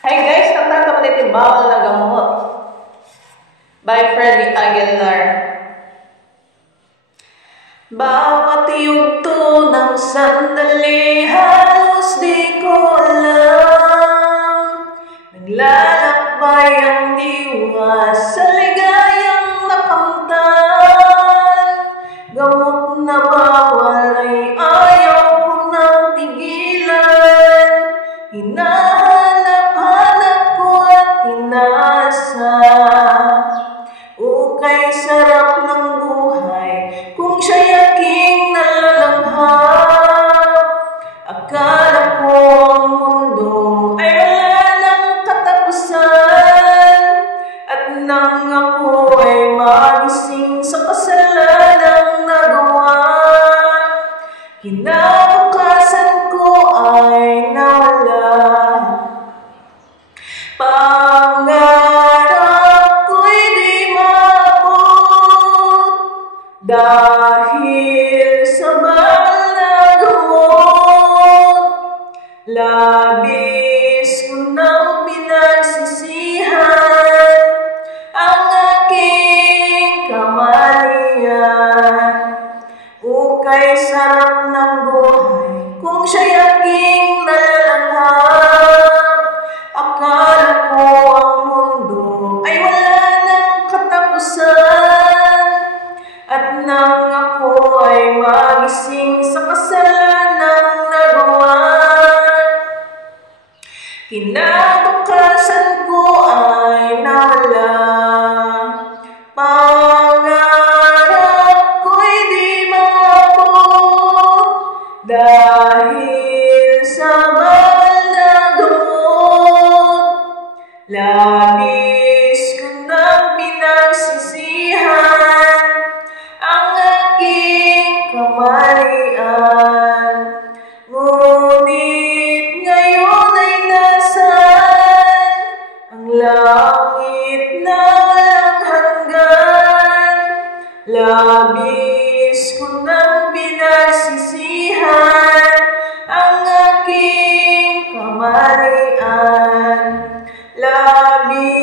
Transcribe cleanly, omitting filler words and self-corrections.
Hi guys, kanta ko dito Bawal na Gamot by Freddie Aguilar. Bawat yugto ng sandali halos di ko alam, naglalakbay ang diwa sa ligayang nakamtan. Gamot na bawal ay ayaw ko nang tigilan, hinahanap-hanap ko at tinasa. Ukay sarap ng buhay kung siya'y aking nalalanghap. Akala ko ang mundo ay wala ng katapusan, at nang ako ay magising sa kasalanang nagawa, kinabukasan ko ay nawala. Pangarap ko'y di maabot dahil sa mahal na gamot. Labis ko nang pinagsisihan ang aking kamalian. Ukay sarap ng buhay kung siya'y aking nalalanghap. Akala ko ang mundo ay wala ng katapusan, at nang ako ay magising sa kasalanang nagawa, kinabukasan ko ay nawala. Pangarap ko'y di maabot dahil sa mahal na gamot. Labis ko nang pinagsisihan ang aking kamalian. Ngunit ngayon ay nasaan ang langit na walang hanggan. Labis ko nang pinagsisihan ang aking kamalian. Labis